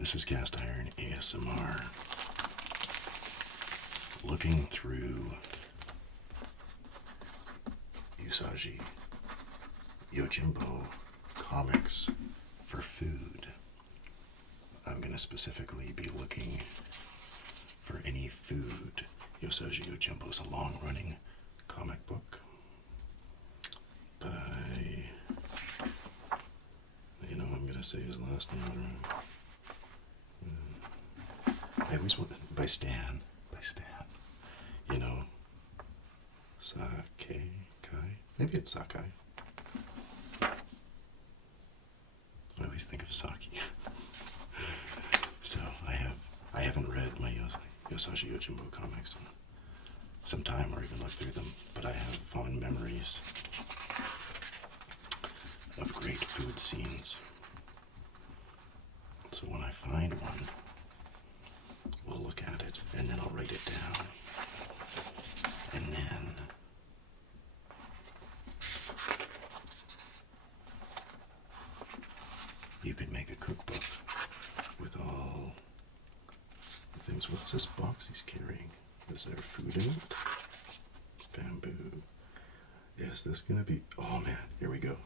This is Cast Iron ASMR, looking through Usagi Yojimbo comics for food. I'm going to specifically be looking for any food. Usagi Yojimbo is a long-running comic book by, I'm going to say his last name wrong. I always want, by Stan, Sakai, maybe it's Sakai. I always think of Saki. So I haven't read my Usagi Yojimbo comics in some time, or even looked through them, but I have fond memories of great food scenes. So when I find one, we'll look at it, and then I'll write it down. And then you could make a cookbook with all the things. What's this box he's carrying? Is there food in it? Bamboo. Is this gonna be... Oh man, here we go.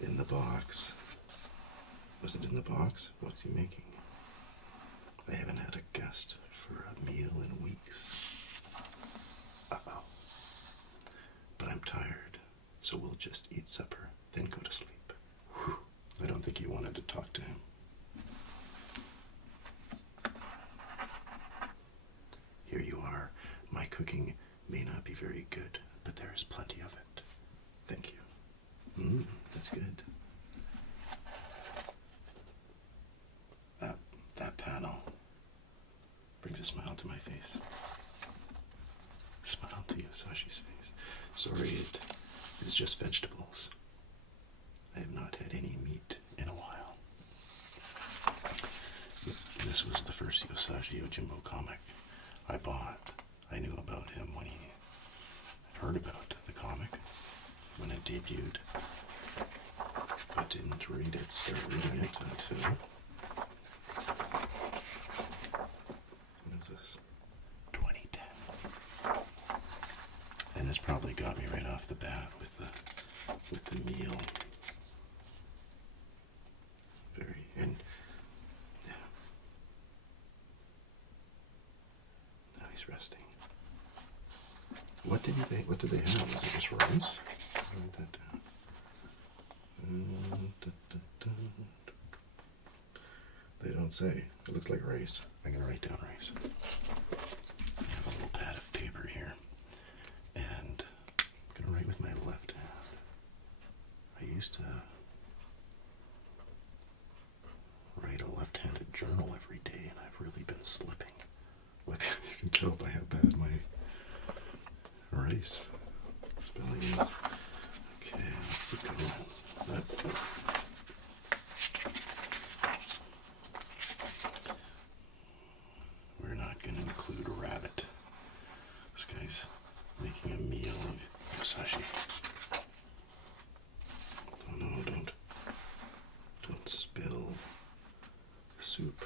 In the box. Was it in the box? What's he making? I haven't had a guest for a meal in weeks. Uh-oh. But I'm tired, so we'll just eat supper, then go to sleep. Whew. I don't think he wanted to talk to him. Here you are. My cooking may not be very good, but there is plenty of it. Thank you. That's good. That panel brings a smile to my face. Smile to Yosashi's face. Sorry, it is just vegetables. I have not had any meat in a while. This was the first Usagi Yojimbo comic I bought. I knew about him when he heard about the comic when it debuted, but didn't start reading it until... What is this? 2010. And this probably got me right off the bat with the meal. And yeah. Now he's resting. What did they have? Was it just rice? Write that down. They don't say. It looks like rice. I'm going to write down rice. I have a little pad of paper here. And I'm going to write with my left hand. I used to write a left-handed journal every day, and I've really been slipping. Look, you can tell by how bad my rice spelling is. Okay, let's keep going. We're not going to include a rabbit. This guy's making a meal of Musashi. Oh no, don't spill the soup.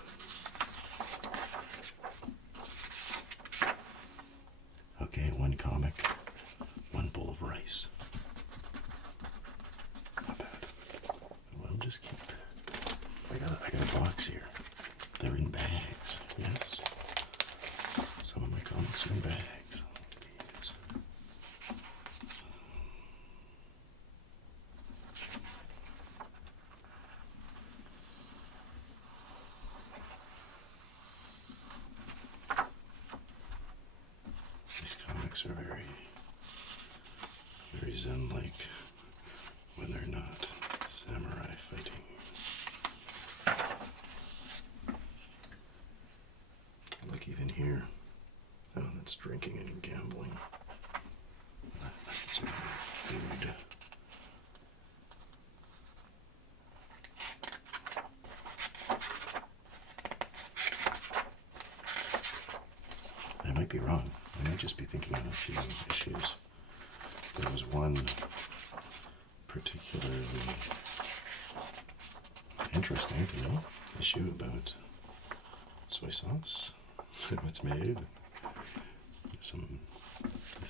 Okay, one comic, one bowl of rice. Not bad. We'll just keep... I got a box here. They're in bags, yes. Some of my comics are in bags. These comics are very, very zen-like when they're not samurai fighting. Look, even here. Oh, that's drinking and gambling. Not necessarily food. I might be wrong. I might just be thinking of a few issues. There was one particularly interesting to know. Issue about soy sauce, how it's made, some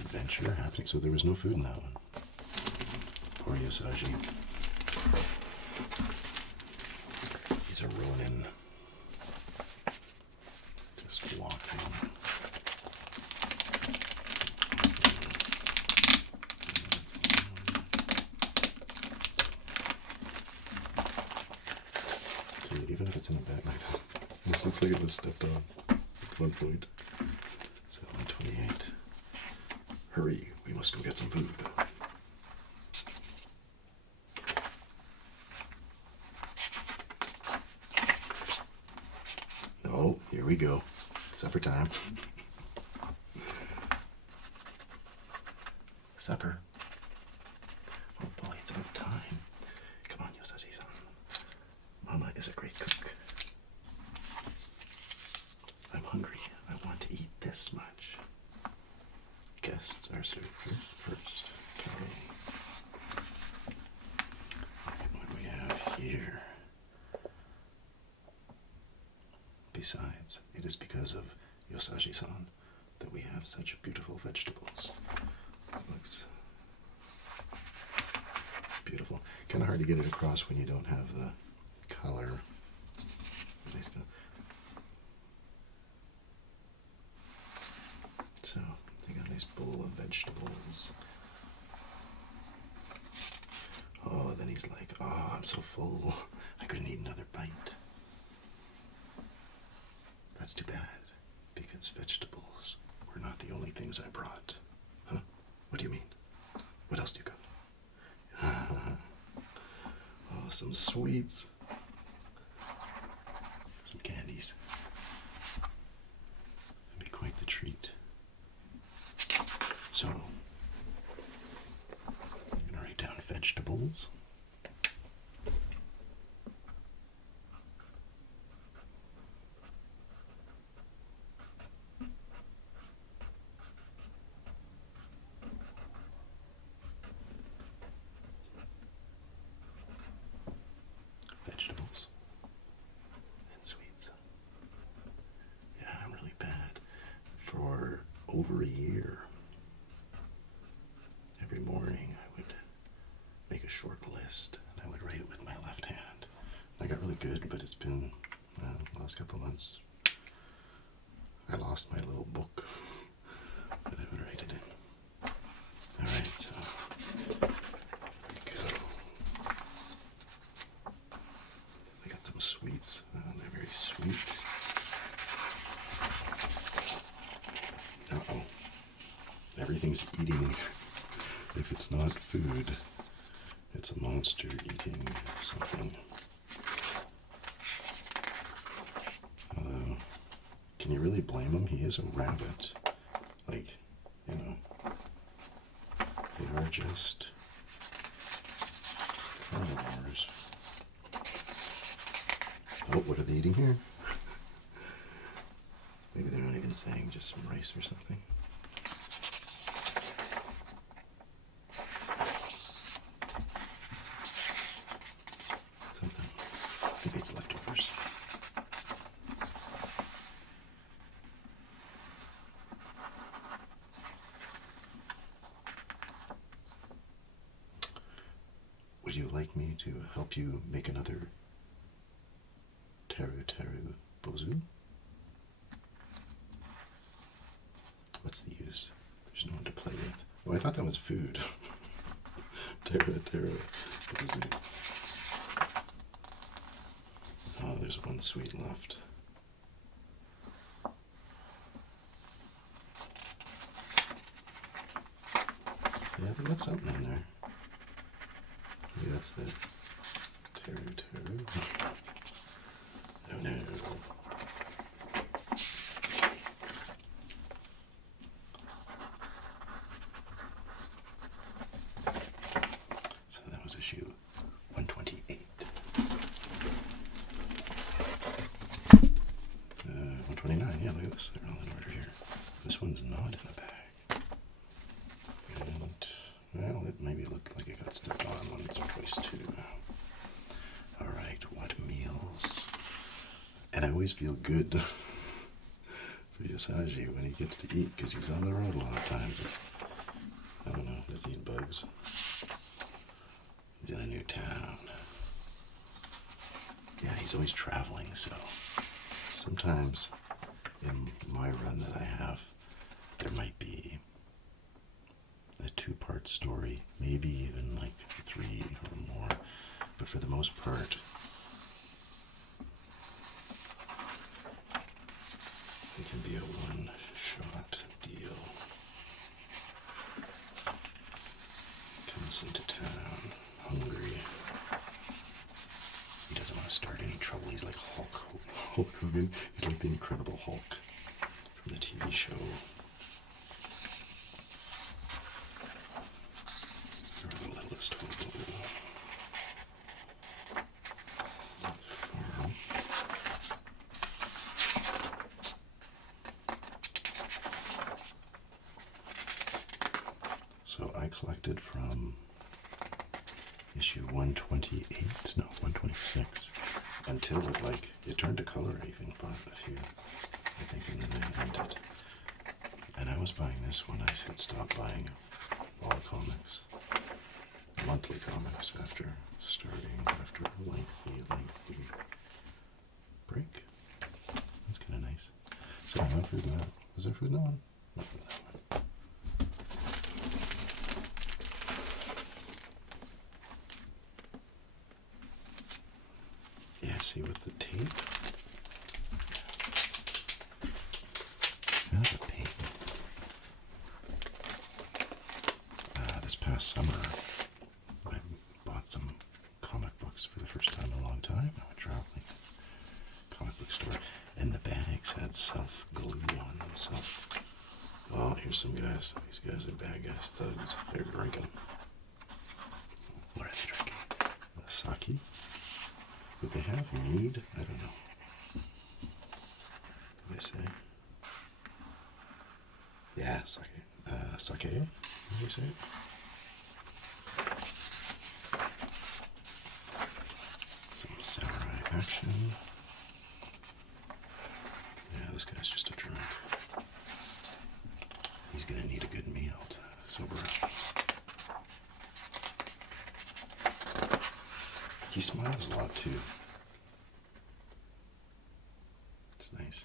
adventure happening. So there was no food in that one. Poor Usagi. He's a Ronin. Just walking. See, even if it's in a bag like that, this looks like it was stepped on at one point. So 128. Hurry, we must go get some food. Oh, here we go. Supper time. Supper. Oh boy, it's about time. Come on, Usagi-san. Mama is a great cook. I'm hungry. I want to eat this much. Guests are served first. Okay. What do we have here? Besides, it is because of Usagi-san that we have such beautiful vegetables. It looks beautiful. Kind of hard to get it across when you don't have the color. So, they got a nice bowl of vegetables. Oh, then he's like, oh, I'm so full. I couldn't eat another bite. That's too bad, because vegetables were not the only things I brought. Huh? What do you mean? What else do you got? Oh, some sweets. Some candies. That'd be quite the treat. So, I'm gonna write down vegetables. Vegetables and sweets. Yeah, I'm really bad. For over a year, every morning I would make a short list and I would write it with my left hand. I got really good, but it's been the last couple of months. I lost my little book that I would write it in. Alright, so here we go. I got some sweets. They're very sweet. Uh-oh. Everything's eating. If it's not food, it's a monster eating something. Although, can you really blame him? He is a rabbit. Like, you know, they are just carnivores. Oh, what are they eating here? Maybe they're not even saying, just some rice or something. Something. Maybe it's leftovers. Would you like me to help you make another Teru Teru Bozu? What's the use? There's no one to play with. Oh, I thought that was food. Teru Teru Bozu. Oh, there's one sweet left. Yeah, they got something in there. Maybe that's the Teru Teru. Oh no. So that was issue 128. 129, yeah, look at this. They're all in order here. This one's not in a bag. And, well, it maybe looked like it got stepped on once or twice too. Alright, what meal always feel good for Usagi when he gets to eat, because he's on the road a lot of times. I don't know, just eat bugs. He's in a new town. Yeah, he's always traveling, so sometimes in my run that I have, there might be a 2-part story, maybe even like 3 or more, but for the most part, it can be a one-shot deal. Comes into town hungry. He doesn't want to start any trouble. He's like Hulk Hogan. He's like the Incredible Hulk from the TV show. Or the Littlest Hobo. Farm. So I collected from issue 128, no, 126, until it turned to color. I even bought a few, I think, and then I ended. And I was buying this when I had stopped buying all comics, monthly comics, after a lengthy break. That's kind of nice. So no food in that. Was there food in that one? No food in that one. Yeah, see with the tape? That's a tape. This past summer, I bought some comic books for the first time in a long time. I went traveling, comic book store, and the bags had self-glue on them. Oh, here's some guys. These guys are bad guys, thugs. They're drinking. What are they drinking? Sake? Would they have mead? I don't know. What do they say? Yeah, sake. Sake? How do you say it? Some samurai action. Yeah, this guy's just a drunk. He's gonna need a good meal to sober up. He smiles a lot too. It's nice.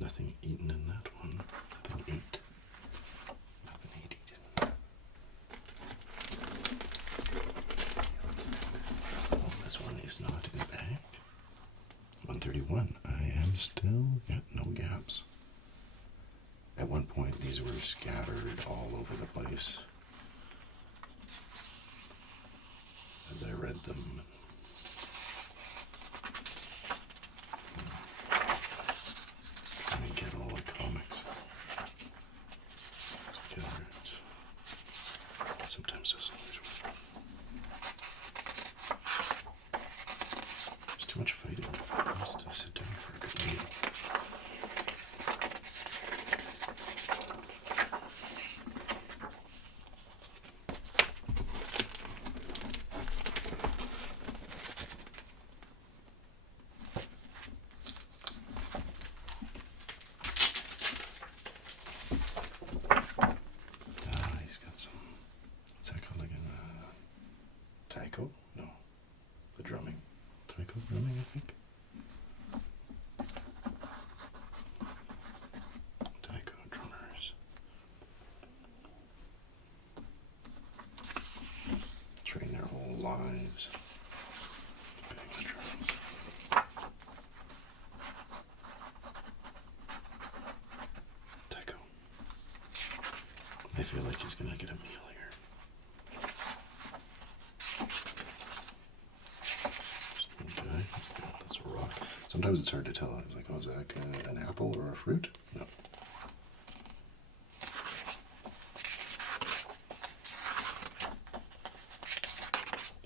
Nothing eaten in that one. Nothing ate. Nothing ate eaten. Oh, this one is not in the bag. 131. I am still got no gaps. At one point, these were scattered all over the place as I read them. Trying to get all the comics together. Sometimes there's too much fighting. Just to sit down for a good meal. He's got some. What's that called again? Taiko? No. The drumming. Taiko drumming, I think. Taiko drummers. Train their whole lives to bang the drums. Taiko. I feel like he's gonna get a meal here. Okay, that's a rock. Sometimes it's hard to tell. It's like, oh, is that an apple or a fruit? No.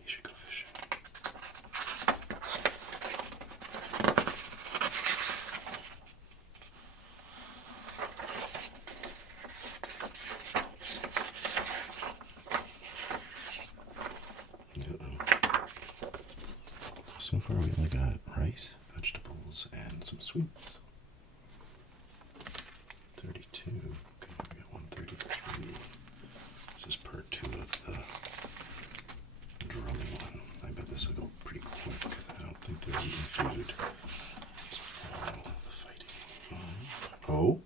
He should go fishing. So far we only got rice, vegetables, and some sweets. 32. Okay, we got 133. This is part 2 of the drumming one. I bet this will go pretty quick. I don't think they're eating food. Let's follow the fighting. Oh?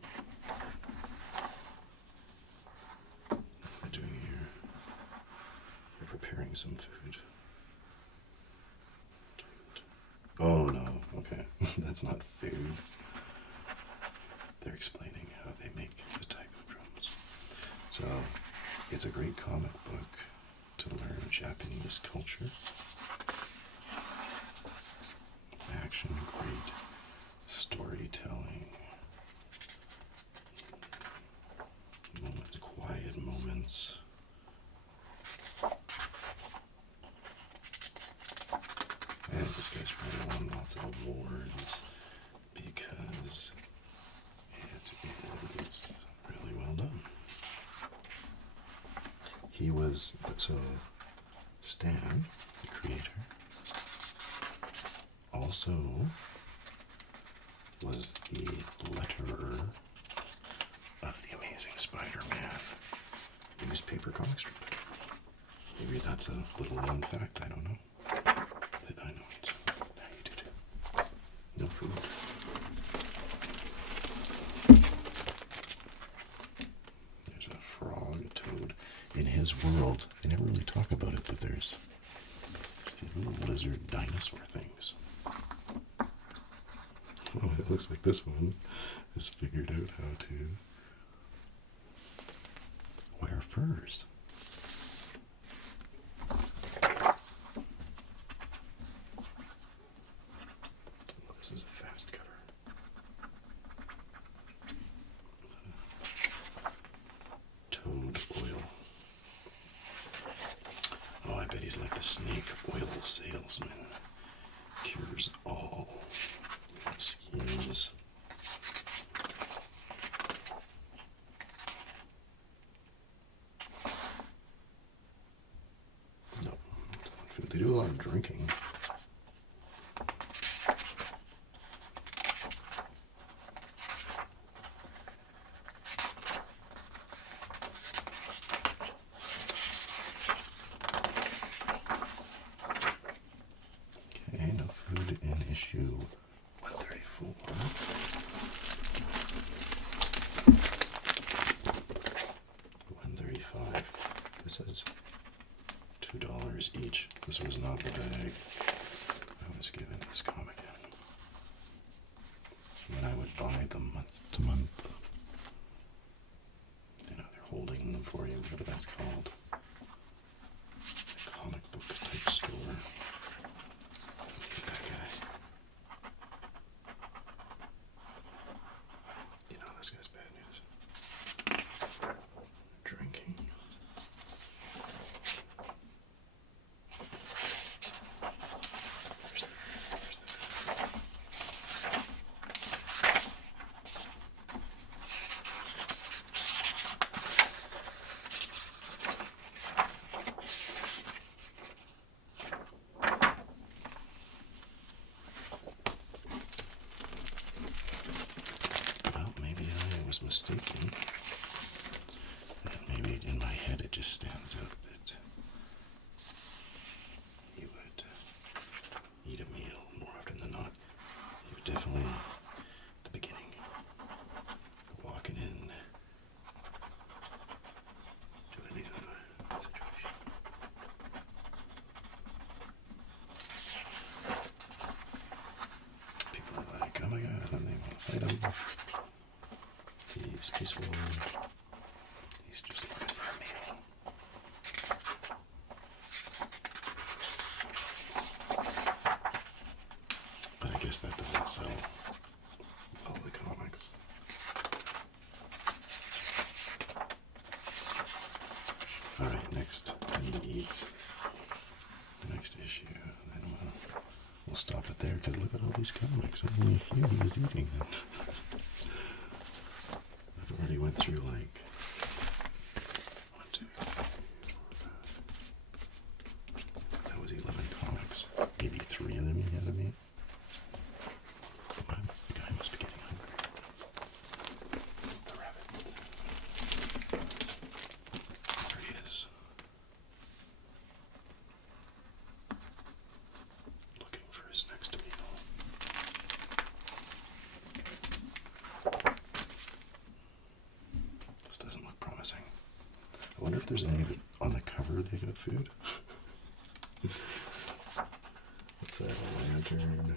What are they doing here? They're preparing some food. Oh no, okay. That's not food. They're explaining how they make the type of drums. So, it's a great comic book to learn Japanese culture. Action, great storytelling. Quiet moments. And this guy's probably won lots of awards because it is really well done. He was, so Stan, the creator, also was the letterer of the Amazing Spider-Man newspaper comic strip. Maybe that's a little known fact, I don't know. But I know it. Now you do too. No food. There's a frog, a toad. In his world, they never really talk about it, but there's these little lizard dinosaur things. Oh, it looks like this one has figured out how to wear furs. This is a fast cover. Toad oil. Oh, I bet he's like the snake oil salesman. Cures all schemes. No, they do a lot of drinking. Okay, no food in issue 134. 135. This is $2 each. This was not the bag I was given this comic in. When I would buy them month to month. You know, they're holding them for you, whatever that's called. A comic book type store. Look at that guy. You know, this guy's bad news. Drinking. Well, maybe I was mistaken. And maybe in my head it just stands out that he would eat a meal more often than not. He would definitely, at the beginning, walking in to any situation. People are like, oh my god, and they want to fight him. He's peaceful. He's just looking for a meal. But I guess that doesn't sell all the comics. Alright, next time he eats. Next issue. Then we'll stop it there because look at all these comics. Only a few he was eating them. I've already went through like 1, 2, 3, 4, 5. That was 11 comics. Maybe 3 of them he had. if there's any that on the cover they got food. What's that? A lantern.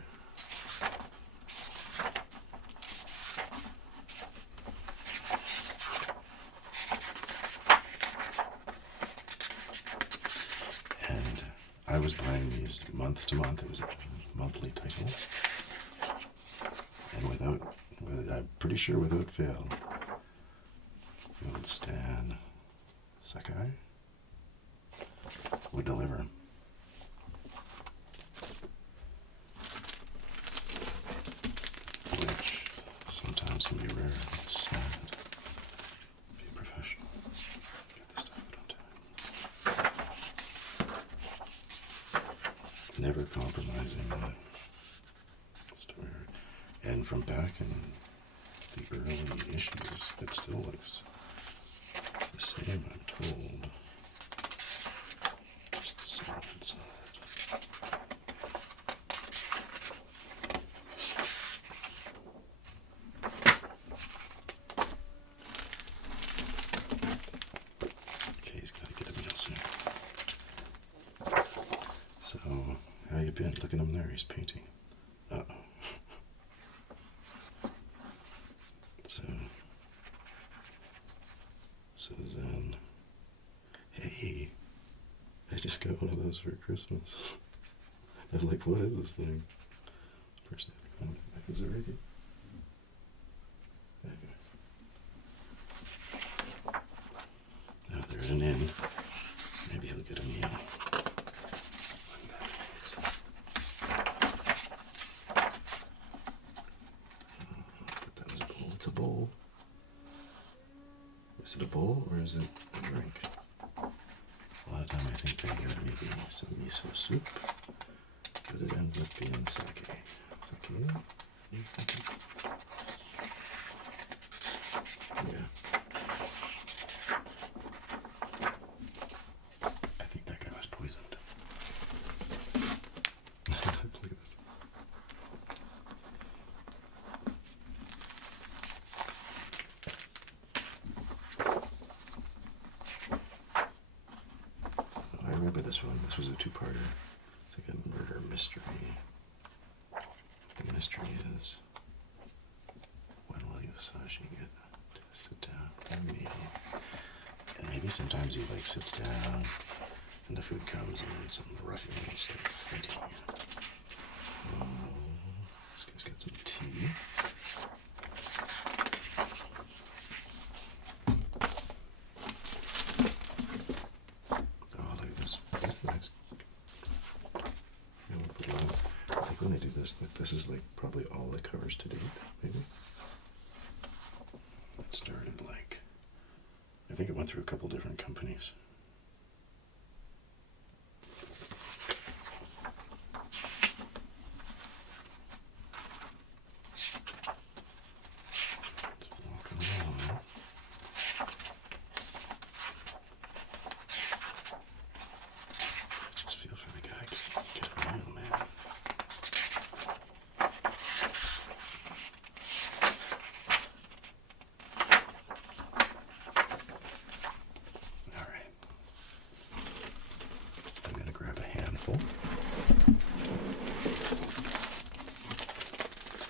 And I was buying these month to month. It was a monthly title. And I'm pretty sure without fail, old Stan Sakai would deliver. Which sometimes can be rare. It's sad. Be a professional. Get the stuff out on time. Never compromising the story. And from back in the early issues, it still looks the same, I'm told. Just to see what's inside. Okay, he's got to get a meal soon. So, how you been? Look at him there, he's painting. Uh-oh. So Zen. Hey, I just got one of those for Christmas. I was like, what is this thing? Person, is it ready? Now there's an inn. Maybe he'll get a meal. That was a bowl. It's a bowl. Is it a bowl or is it a drink? A lot of time I think they got maybe some miso soup, but it ends up being sake. Sake? You thinking? Yeah. I think that guy was poisoned. Look at this. I remember this one. This was a two-parter. It's like a murder mystery. The mystery is, when will Usagi get to sit down for a meal? And maybe sometimes he like sits down and the food comes and then some ruffians start fighting. Oh, this guy's got some tea. That's nice. I think when they do this, like this is like probably all the covers to date, maybe. It started like, I think it went through a couple different companies.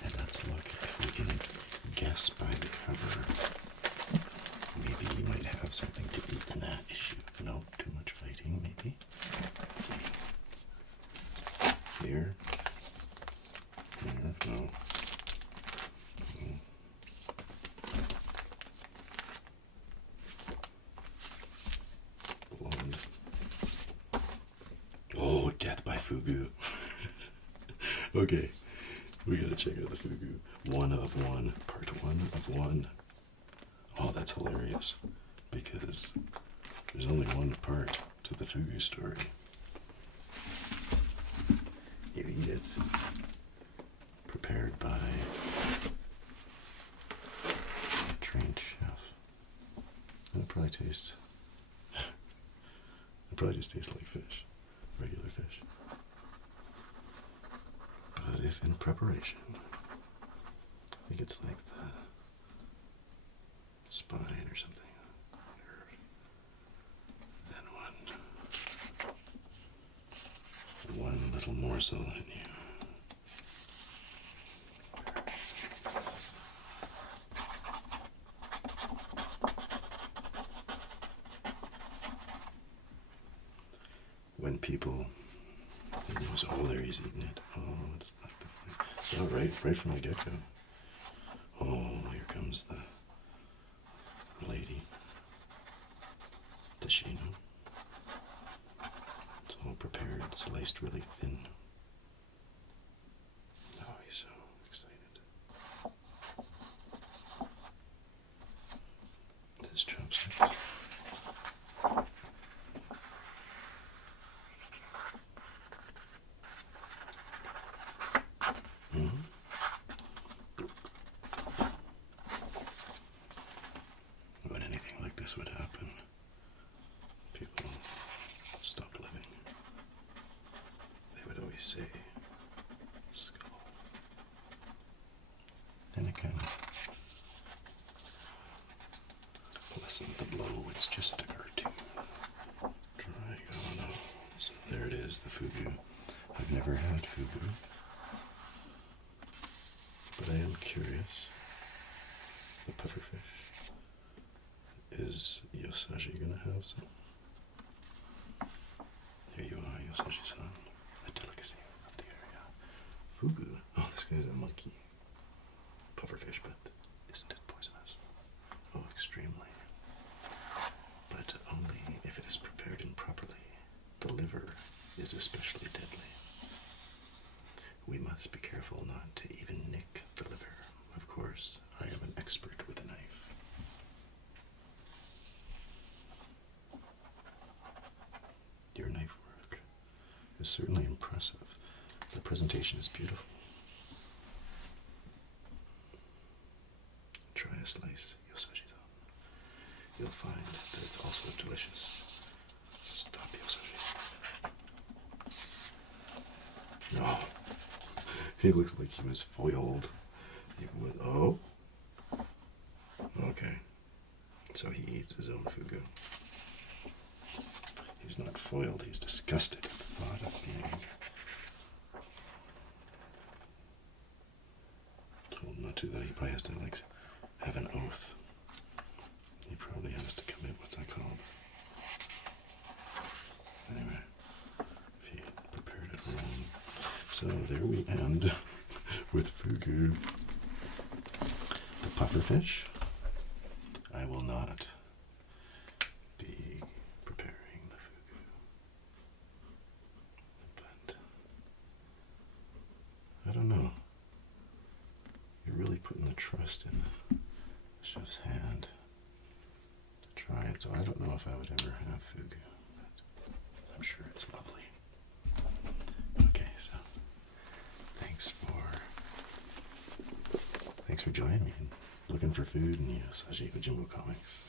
And let's look if we can guess by the cover. Maybe we might have something to eat in that issue. No, too much fighting, maybe. Let's see. Here. Here, no. Blonde. Oh, death by Fugu. Okay, we gotta check out the Fugu. 1 of 1, part 1 of 1. Oh, that's hilarious, because there's only one part to the Fugu story. You eat it, prepared by a trained chef. And it probably tastes, it probably just tastes like fish, regular fish. But if in preparation, I think it's like the spine or something, nerve. morsel in you. When people use oh, there he's eating it. Oh, it's left the flame. Oh, right from the get-go. Oh, here comes the lady. Does she know? It's all prepared, sliced really thin. Oh, he's so excited. This chopsticks. When anything like this would happen, people stopped living. They would always say, skull. And it kind of lessened the blow. It's just a cartoon. Try, oh no. So there it is, the fugu. I've never had fugu, but I am curious. The pufferfish. Is Usagi gonna have some? Here you are, Usagi-san. A delicacy of the area. Fugu. Oh, this guy's a monkey. Pufferfish, but isn't it poisonous? Oh, extremely. But only if it is prepared improperly. The liver is especially deadly. We must be careful not to even nick the liver. Of course, I am an expert with a knife. Your knife work is certainly impressive. The presentation is beautiful. Try a slice, Usagi-san. You'll find that it's also delicious. Stop, Usagi. No. He looks like he was foiled. Oh. Okay. So he eats his own fugu. He's not foiled, he's disgusted at the thought of being told not to, that he probably has to have an oath. He probably has to commit, what's that called? Anyway, if he prepared it wrong. So there we end with fugu. The pufferfish, I will not be preparing the fugu. But I don't know. You're really putting the trust in the chef's hand to try it. So I don't know if I would ever have fugu, but I'm sure it's lovely. Okay, so thanks for joining me and looking for food in the Usagi Yojimbo comics.